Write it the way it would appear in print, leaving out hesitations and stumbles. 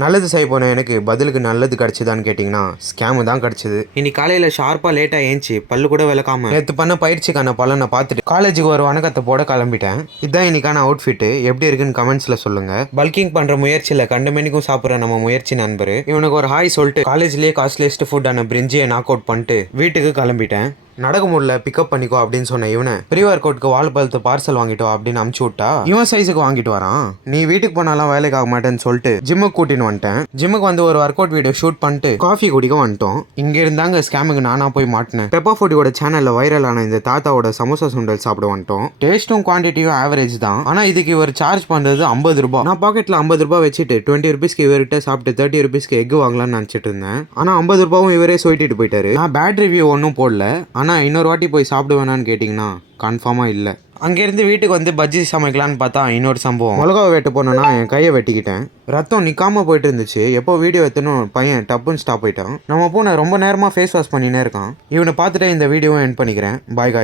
நல்லது செய்ய போன எனக்கு பதிலுக்கு நல்லது கிடைச்சதான்னு கேட்டிங்கன்னா ஸ்கேமு தான் கிடைச்சது. இன்னைக்கு காலையில் ஷார்ப்பாக லேட்டாக ஏஞ்சி பல்லு கூட விளக்காம நேற்று பண்ண பயிற்சிக்கான பலனை பார்த்துட்டு காலேஜுக்கு ஒரு வணக்கத்தை போட கிளம்பிட்டேன். இதுதான் இன்னைக்கான அவுட்ஃபிட்டு. எப்படி இருக்குன்னு கமெண்ட்ஸில் சொல்லுங்கள். பல்கிங் பண்ணுற முயற்சியில் கண்டு மணிக்கும் சாப்பிட்ற நம்ம முயற்சி நண்பர் இவனுக்கு ஒரு ஹாய் சொல்லிட்டு காலேஜ்லேயே காஸ்ட்லியஸ்ட் ஃபுட்டான பிரிஞ்சியை நாக் அவுட் பண்ணிட்டு வீட்டுக்கு கிளம்பிட்டேன். நடக்க முடியல பிக்கப் பண்ணிக்கோ அப்படின்னு சொன்ன இவனை ப்ரீ ஒர்க் அவுட்க்கு வாழைப்பழத்து பார்சல் வாங்கிட்டு வா அப்படின்னு அமுச்சு விட்டா இவன் சைஸுக்கு வாங்கிட்டு வரான். நீ வீட்டுக்கு போனாலும் வேலைக்கு ஆக மாட்டேன்னு சொல்லிட்டு ஜிம்முக்கு கூட்டின்னு வந்துட்டேன். ஜிம்முக்கு வந்து ஒரு ஒர்க் அவுட் வீடியோ ஷூட் பண்ணிட்டு காஃபி குடிக்க வந்துட்டோம். இங்க இருந்தாங்க ஸ்கேமுக்கு நானா போய் மாட்டினேன். பெப்பர் ஃபுட்டியோட சேனல்ல வைரலான இந்த தாத்தாவோட சமோசா சுண்டல் சாப்பிட வந்துட்டோம். டேஸ்ட்டும் குவான்டிட்டியும் ஆவரேஜ் தான். ஆனா இதுக்கு இவர் சார்ஜ் பண்றது 50 ரூபாய். நான் பாக்கெட்ல 50 ரூபாய் வச்சுட்டு 20 ருபீஸ்க்கு இவர்கிட்ட சாப்பிட்டு 30 ருபீஸ்க்கு எக் வாங்கலாம்னு நினைச்சிட்டு இருந்தேன். ஆனா 50 ரூபாயும் இவரே சொல்லிட்டு போயிட்டாரு. நான் பேட் ரிவ்யூ ஒன்றும் போடல. ஆனா இன்னொரு வாட்டி போய் சாப்பிடுவேனான்னு கேட்டிங்கன்னா கன்ஃபார்மாக இல்லை. அங்கேருந்து வீட்டுக்கு வந்து பஜ்ஜி சமைக்கலான்னு பார்த்தா இன்னொரு சம்பவம். மிளகாவை வெட்ட போனோன்னா என் கையை வெட்டிக்கிட்டேன். ரத்தம் நிற்காமல் போயிட்டு இருந்துச்சு. எப்போ வீடியோ எடுத்தனும் பையன் டப்புன்னு ஸ்டாப் ஆயிட்டான். நம்ம பூனை ரொம்ப நேரமாக ஃபேஸ் வாஷ் பண்ணினே இருக்கான். இவனை பார்த்துட்டு இந்த வீடியோவை எண்ட் பண்ணிக்கிறேன். பாய் காய்.